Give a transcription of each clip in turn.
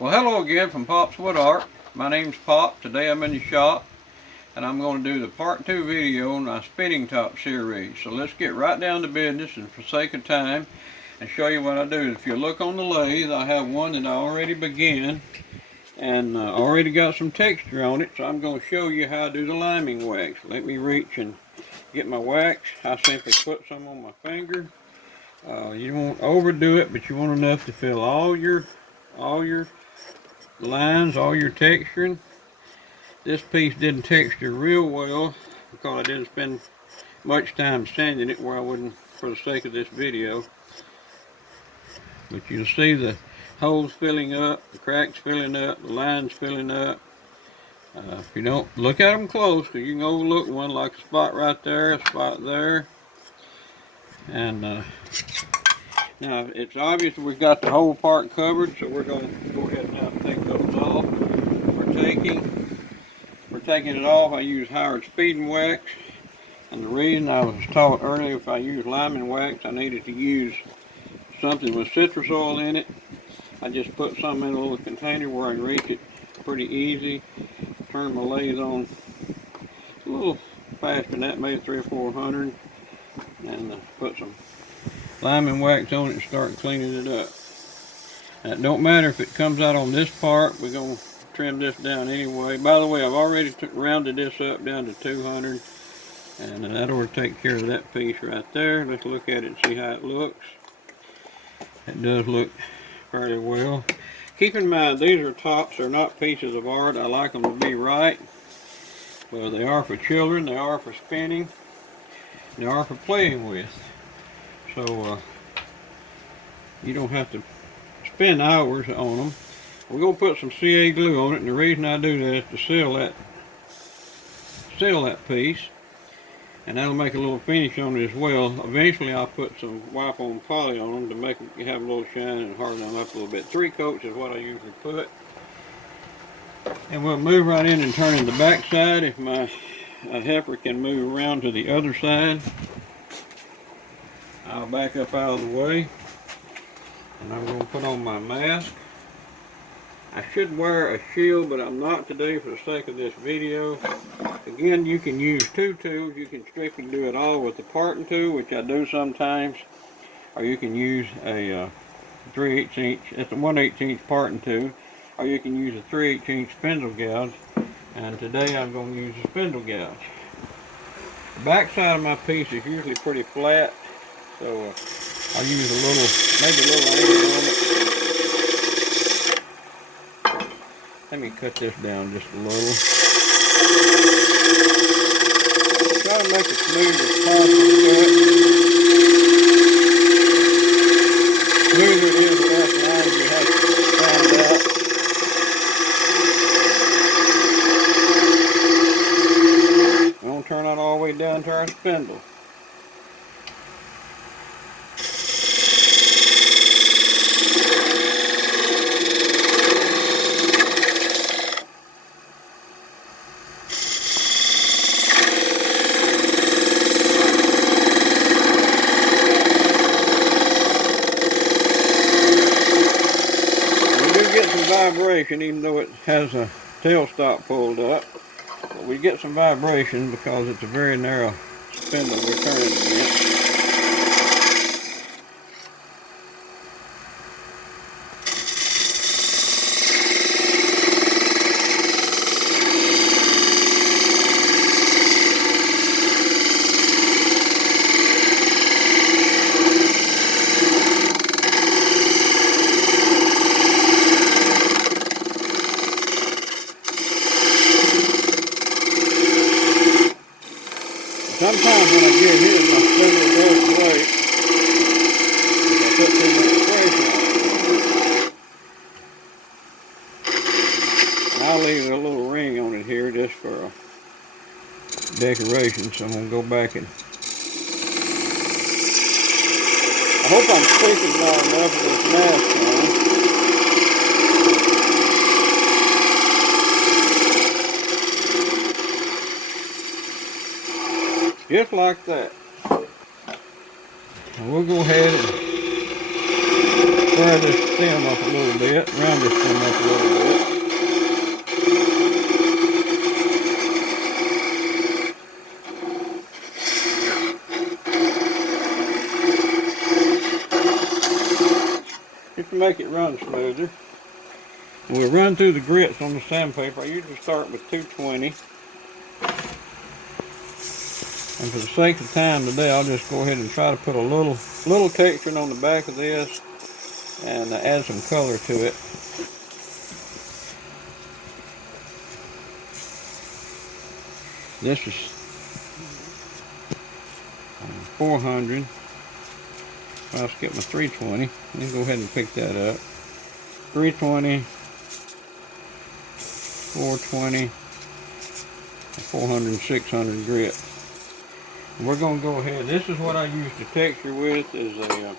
Well, hello again from Pop's Wood Art. My name's Pop. Today I'm in the shop and I'm going to do the part 2 video on my spinning top series. So let's get right down to business, and for sake of time, and show you what I do. If you look on the lathe, I have one that I already began and already got some texture on it. So I'm going to show you how to do the liming wax. Let me reach and get my wax. I simply put some on my finger. You won't overdo it, but you want enough to fill all your lines, all your texturing. This piece didn't texture real well because I didn't spend much time sanding it where I wouldn't for the sake of this video. But you'll see the holes filling up, the cracks filling up, the lines filling up. If you don't look at them close, because you can overlook one, like a spot right there, a spot there. And now it's obvious we've got the whole part covered, so we're going to go ahead now and take those off. We're taking it off. I use Howard Speeding Wax, and the reason I was taught earlier if I use liming wax I needed to use something with citrus oil in it. I just put some in a little container where I can reach it pretty easy. Turn my lathe on a little faster than that, maybe 300 or 400, and put some liming wax on it and start cleaning it up. Now, it don't matter if it comes out on this part, we're going to trim this down anyway. By the way, I've already rounded this up down to 200, and that ought to take care of that piece right there. Let's look at it and see how it looks. It does look fairly well. Keep in mind, these are tops, they're not pieces of art. I like them to be right. Well, they are for children, they are for spinning, they are for playing with. So you don't have to spend hours on them. We're going to put some CA glue on it, and the reason I do that is to seal that piece, and that'll make a little finish on it as well. Eventually I'll put some wipe-on poly on them to make them have a little shine and harden them up a little bit. 3 coats is what I usually put. And we'll move right in and turn in the back side. If my heifer can move around to the other side, I'll back up out of the way, and I'm going to put on my mask. I should wear a shield, but I'm not today for the sake of this video. Again, you can use 2 tools. You can strictly do it all with the parting tool, which I do sometimes, or you can use a 3/8 inch, it's a 1/8 inch parting tool, or you can use a 3/8 inch spindle gouge, and today I'm going to use a spindle gouge. The back side of my piece is usually pretty flat, so I'll use maybe a little angle on it. Let me cut this down just a little. Try to make it smooth as possible. Smoother it is, the less lines you have to find out. We're going to turn it all the way down to our spindle. Vibration, even though it has a tailstop pulled up, but we get some vibration because it's a very narrow spindle we're turning against. Sometimes when I get hit, my spindle does break if I put too much pressure on it. And I'll leave a little ring on it here just for a decoration, so I'm going to go back and... I hope I'm speaking loud enough with this mask on. Just like that. And we'll go ahead and fire this stem up a little bit, round this stem up a little bit. Just to make it run smoother. We'll run through the grits on the sandpaper. I usually start with 220. And for the sake of time today, I'll just go ahead and try to put a little texture on the back of this and add some color to it. This is 400. I'll skip my 320. Let me go ahead and pick that up. 320, 420, 400, and 600 grit. We're going to go ahead. This is what I use the texture with, is a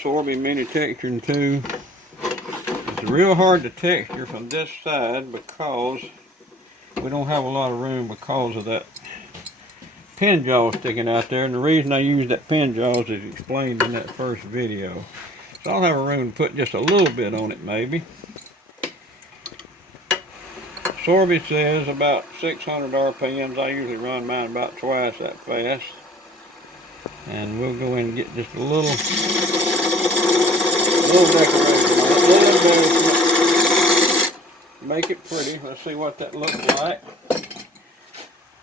Sorby Mini Texturing 2. It's real hard to texture from this side because we don't have a lot of room because of that pin jaw sticking out there, and the reason I use that pin jaws is explained in that first video. So I'll have a room to put just a little bit on it maybe. Sorby says about 600 RPMs. I usually run mine about twice that fast. And we'll go in and get just a little decoration on it, little embellishment. Make it pretty. Let's see what that looks like.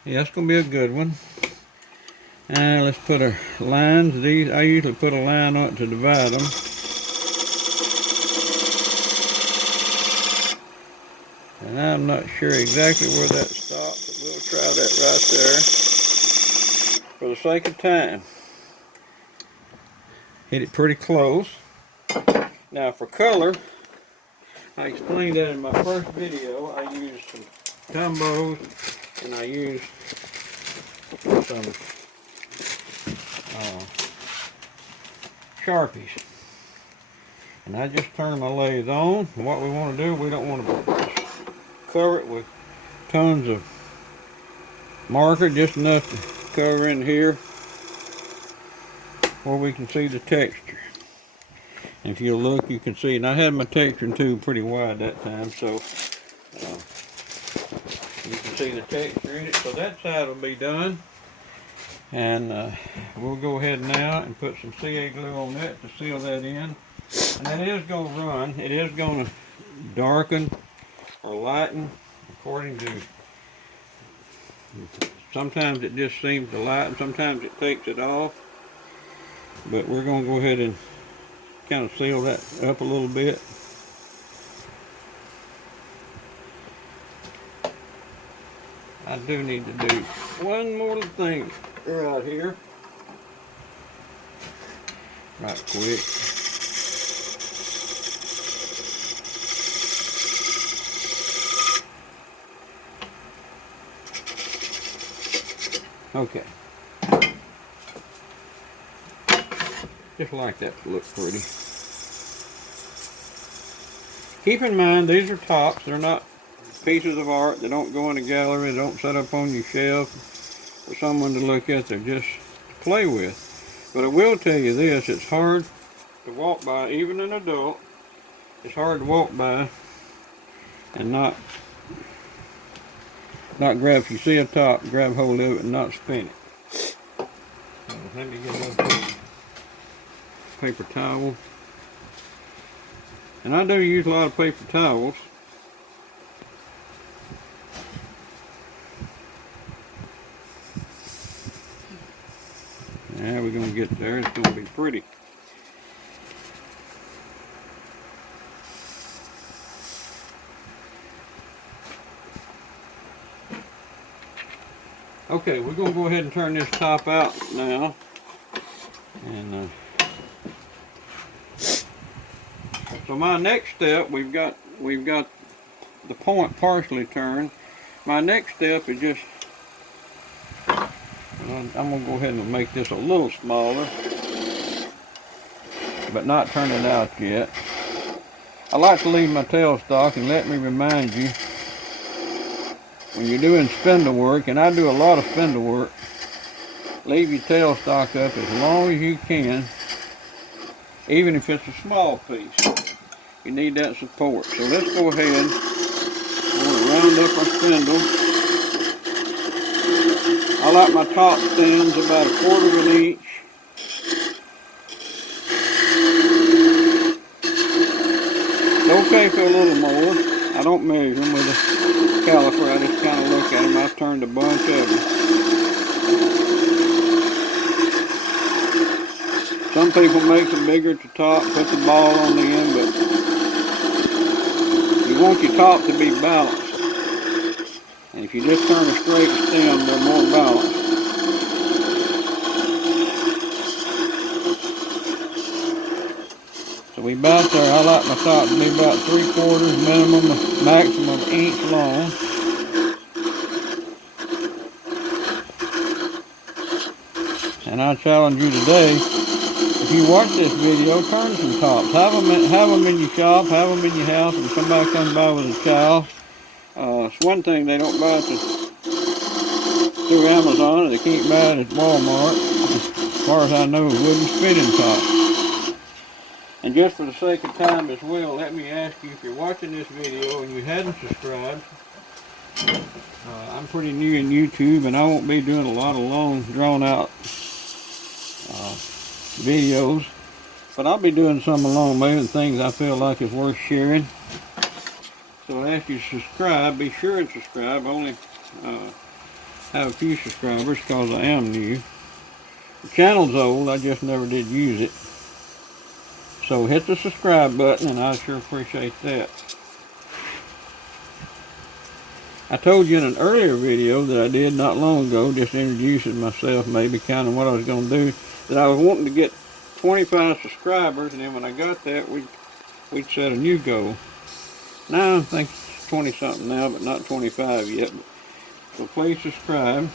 Yeah, that's going to be a good one. And let's put our lines. These, I usually put a line on it to divide them. And I'm not sure exactly where that stops, but we'll try that right there for the sake of time. Hit it pretty close. Now for color, I explained that in my first video. I used some Tumbos and I used some Sharpies. And I just turn my lathe on. What we want to do, we don't want to cover it with tons of marker, just enough to cover in here where we can see the texture. And if you look, you can see, and I had my texturing tube pretty wide that time, so you can see the texture in it. So that side will be done. And we'll go ahead now and put some CA glue on that to seal that in. And that is going to run. It is going to darken or lighten according to, sometimes it just seems to lighten, sometimes it takes it off. But we're going to go ahead and kind of seal that up a little bit. I do need to do one more thing right here, right quick. Okay. Just like that to look pretty. Keep in mind, these are tops. They're not pieces of art. They don't go in a gallery. They don't set up on your shelf for someone to look at. They're just to play with. But I will tell you this, it's hard to walk by, even an adult. It's hard to walk by and not grab, if you see a top, grab hold of it and not spin it. So let me get a little paper towel. And I do use a lot of paper towels. Now we're going to get there. It's going to be pretty. Okay, we're going to go ahead and turn this top out now. And so my next step, we've got the point partially turned. My next step is just, I'm going to go ahead and make this a little smaller, but not turn it out yet. I like to leave my tailstock, and let me remind you, when you're doing spindle work, and I do a lot of spindle work, leave your tailstock up as long as you can even if it's a small piece. You need that support. So let's go ahead. We're going to round up our spindle. I like my top stems about 1/4 of an inch. It's okay for a little more. I don't measure them with a caliper. I just kind of look at them. I've turned a bunch of them. Some people make them bigger at the top, put the ball on the end, but you want your top to be balanced. And if you just turn a straight stem, they're more balanced. So we about there. I like my top to be about 3/4 minimum, maximum inch long. And I challenge you today, if you watch this video, turn some tops. Have them in your shop, have them in your house, and somebody comes by with a child. It's one thing they don't buy through Amazon, and they can't buy it at Walmart. As far as I know, wooden spinning top. And just for the sake of time as well, let me ask you, if you're watching this video and you hadn't subscribed, I'm pretty new in YouTube, and I won't be doing a lot of long, drawn-out videos, but I'll be doing some along maybe things I feel like is worth sharing. So I ask you to subscribe. Be sure and subscribe. I only have a few subscribers because I am new. The channel's old, I just never did use it. So hit the subscribe button, and I sure appreciate that. I told you in an earlier video that I did not long ago, just introducing myself, maybe kind of what I was going to do, that I was wanting to get 25 subscribers, and then when I got that, we'd set a new goal. Now I think it's 20 something now, but not 25 yet. So please subscribe.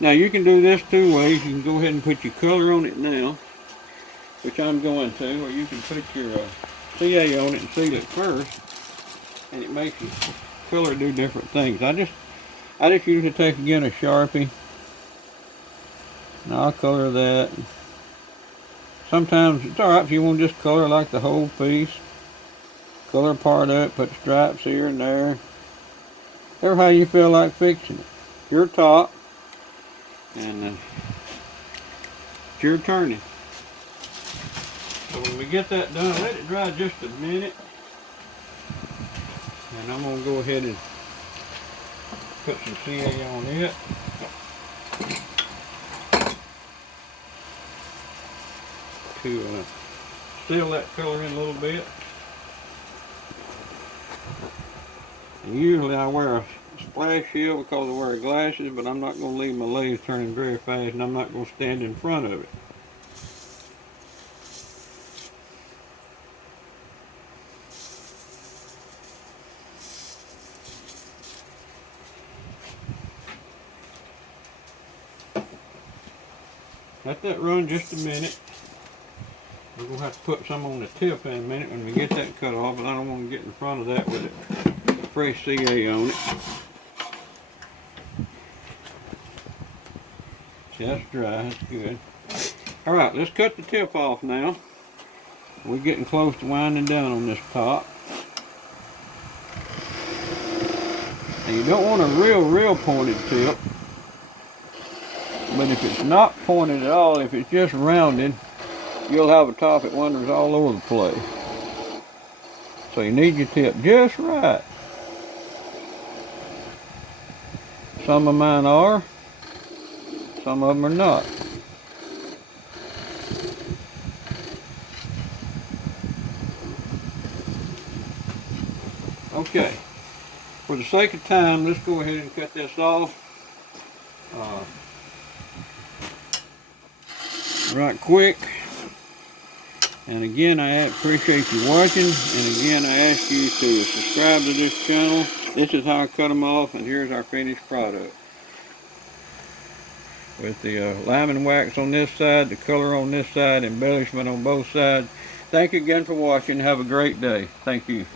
Now you can do this two ways. You can go ahead and put your color on it now, which I'm going to, or you can put your CA on it and seal it first, and it makes your color do different things. I just usually take again a Sharpie, and I'll color that. Sometimes it's alright if you want to just color like the whole piece. Color part of it, put stripes here and there. Or how you feel like fixing it. Your top, and it's your turning. So when we get that done, let it dry just a minute. And I'm going to go ahead and put some CA on it. To seal that color in a little bit. And usually I wear a splash shield because I wear glasses, but I'm not going to leave my lathe turning very fast, and I'm not going to stand in front of it. Let that run just a minute. We're going to have to put some on the tip in a minute when we get that cut off, but I don't want to get in front of that with it. Fresh CA on it. That's dry, that's good. Alright, let's cut the tip off now. We're getting close to winding down on this top. And you don't want a real pointed tip. But if it's not pointed at all, if it's just rounded, you'll have a top that wanders all over the place. So you need your tip just right. Some of mine are, some of them are not. Okay, for the sake of time, let's go ahead and cut this off. Right quick. And again, I appreciate you watching, and again I ask you to subscribe to this channel. This is how I cut them off, and here's our finished product. With the lime wax on this side, the color on this side, embellishment on both sides. Thank you again for watching. Have a great day. Thank you.